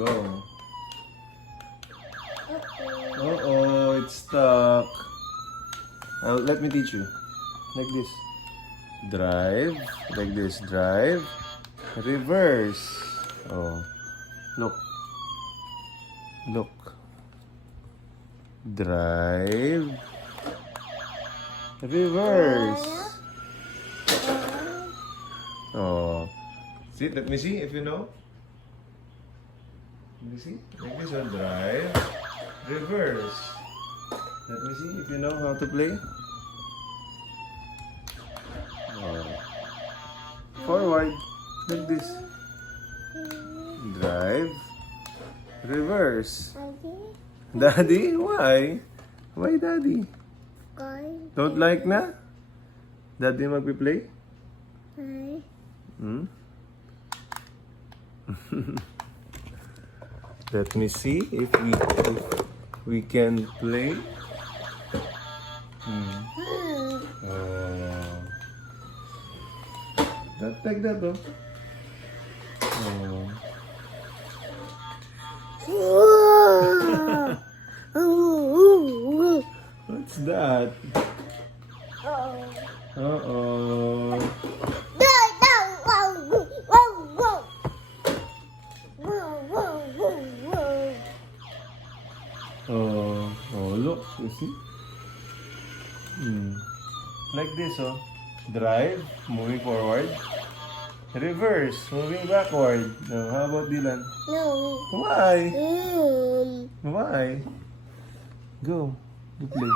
go. It's stuck. Let me teach you. Like this. Drive. Like this. Drive. Reverse. Oh. Look. Look. Drive. Reverse. Oh. See, let me see if you know. Let me see. Like this one. Drive. Reverse. Let me see if you know how to play. Oh. Forward. Like this. Drive. Reverse. Daddy? Why? Why Daddy? Don't like na? Daddy magpi-play? Hmm? Let me see if we can play. Not like that though. What's that? Uh-oh. Oh, look, you see? Like this, oh. Drive, moving forward. Reverse, moving backward. How about Dylan? No. Why? Why? Go. You play.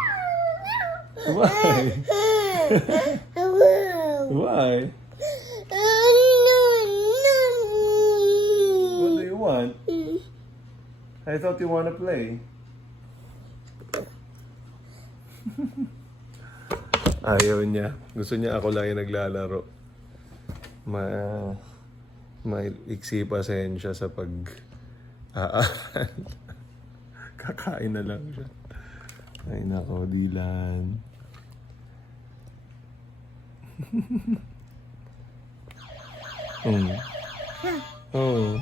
Why? Why? What do you want? I thought you want to play. Ayaw niya. Gusto niya ako lang yung naglalaro. Maiksi pasensya sa pag kakain na lang siya. Ay nako, Dylan. Oh.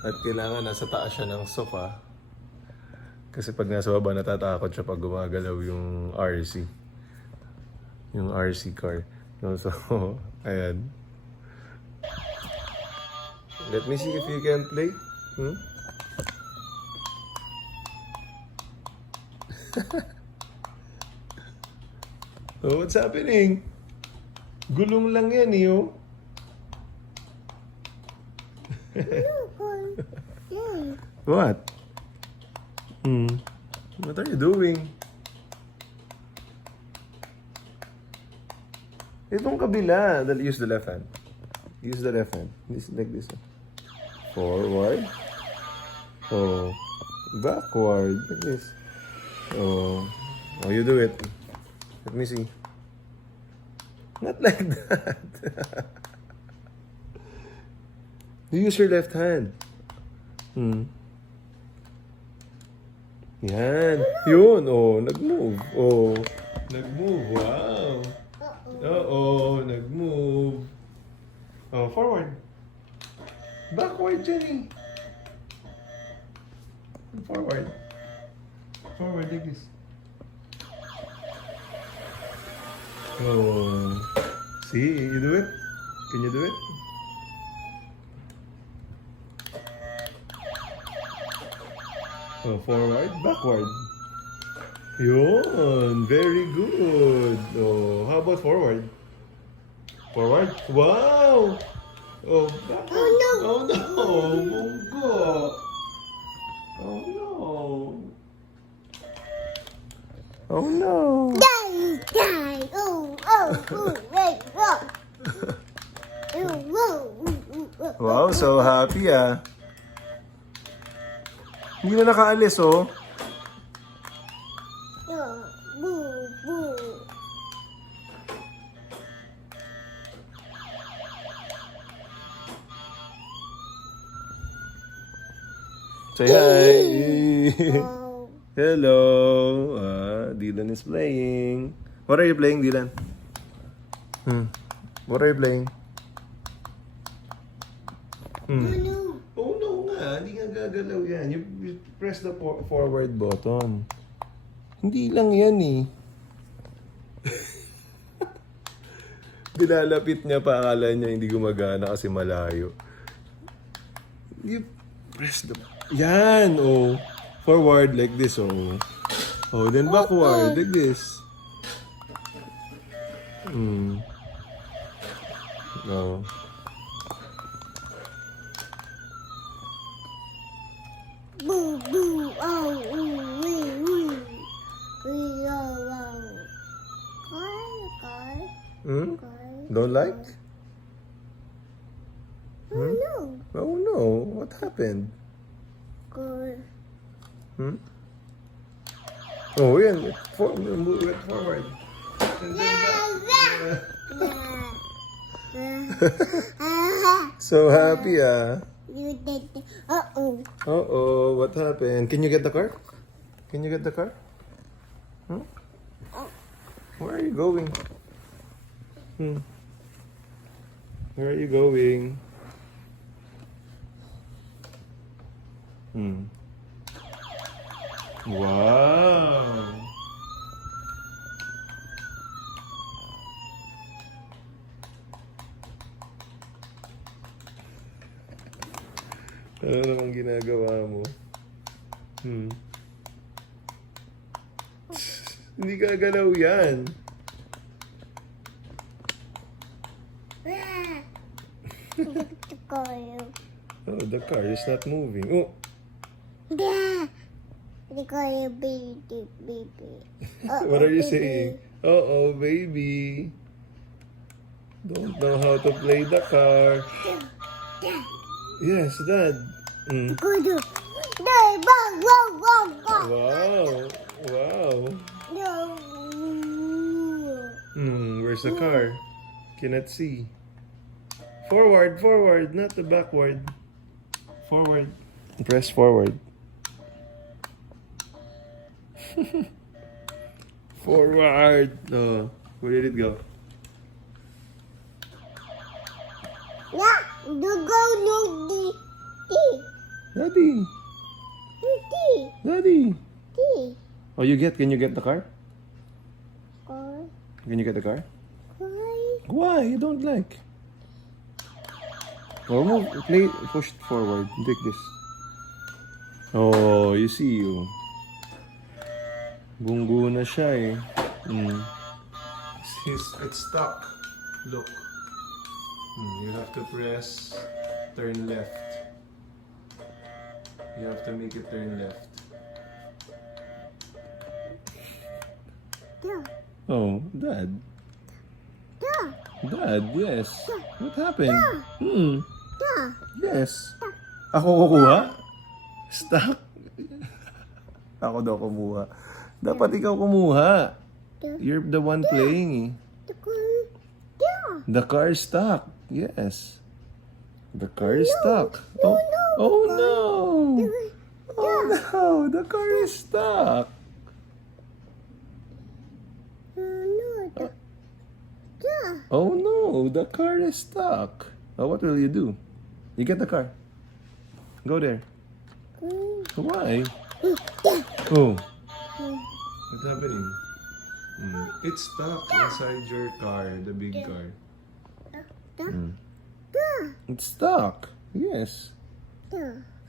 At kailangan nasa taas siya ng sofa. Kasi pag nasa baba, natatakot siya pag gumagalaw yung RC. Yung RC car. So, ayan. Let me see if you can play. Oh, what's happening? Gulong lang yan, yo. What? What are you doing? Itong kabila. Use the left hand. Use the left hand. This, like this. Forward. Oh. Backward. Like this. Oh. Oh, you do it. Let me see. Not like that. You use your left hand. Yan. Yun. Oh, nag-move. Oh. Nag-move. Wow. Uh-oh. Nag-move. Oh, forward. Backward, Jenny. Forward. Forward like this. Oh. See, you do it? Can you do it? Oh, forward, backward. Yun, very good. Oh, how about forward? Forward? Wow! Oh, backward. Oh, no. Oh, no. Bunggo. Oh, no. Oh, no. Wow, so happy ah. Hindi na nakaalis oh. Say hi. Hello. Dylan is playing. What are you playing, Dylan? What are you playing? No. Hindi nga gagalaw yan. You press the forward button. Hindi lang yan eh. Bilalapit niya pa, akala niya hindi gumagana kasi malayo. You press the... Yan, oh. Forward like this, oh. Oh, then backward like this. Oh. Boo boo oh wee wee wee oh. Car. Don't like? Oh no. Oh no, what happened? Car. Oh, yan. Move it forward. And then back. So happy, ah. You did. Uh-oh. Uh-oh, what happened? Can you get the car? Can you get the car? Where are you going? Where are you going? Wow! Ano namang ginagawa mo? Hindi gagalaw yan. Oh, the car is not moving. Oh! Baby. What are you saying? Uh-oh, baby. Don't know how to play the car. Yes, Dad. Wow. Wow. Where's the car? Cannot see. Forward, not the backward. Forward. Press forward. Forward. Oh, where did it go? Daddy. Oh, can you get the car? Can you get the car? Why? You don't like? Oh, move, push it forward. Take this. Oh, you see you. Bunggo na siya eh. It's stuck. Look. You have to press turn left. You have to make it turn left. Oh, Dad. Dad, yes. What happened? Yes. Ako kukuha? Stuck? Ako daw kumuha. Dapat ikaw kumuha. You're the one playing eh. The car is stuck. Yes. The car is stuck. Oh no! Oh no! The car is stuck. Oh no! The car is stuck. Oh, what will you do? You get the car. Go there. Why? Oh. What's happening? It's stuck inside your car, the big car. It's stuck. Yes.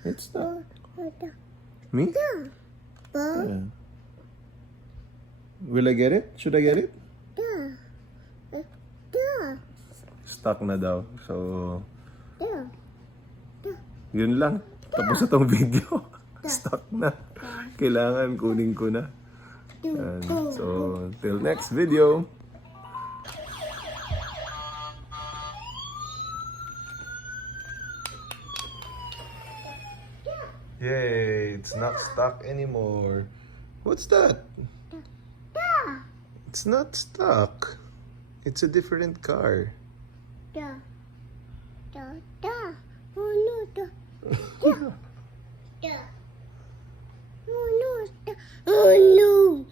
It's stuck. Me? Yeah. Will I get it? Should I get it? Stuck na daw. So, yun lang. Tapos na tong video. Stuck na. Kailangan kunin ko na. And so, till next video. Yay, it's not stuck anymore. What's that? It's not stuck. It's a different car. Oh no!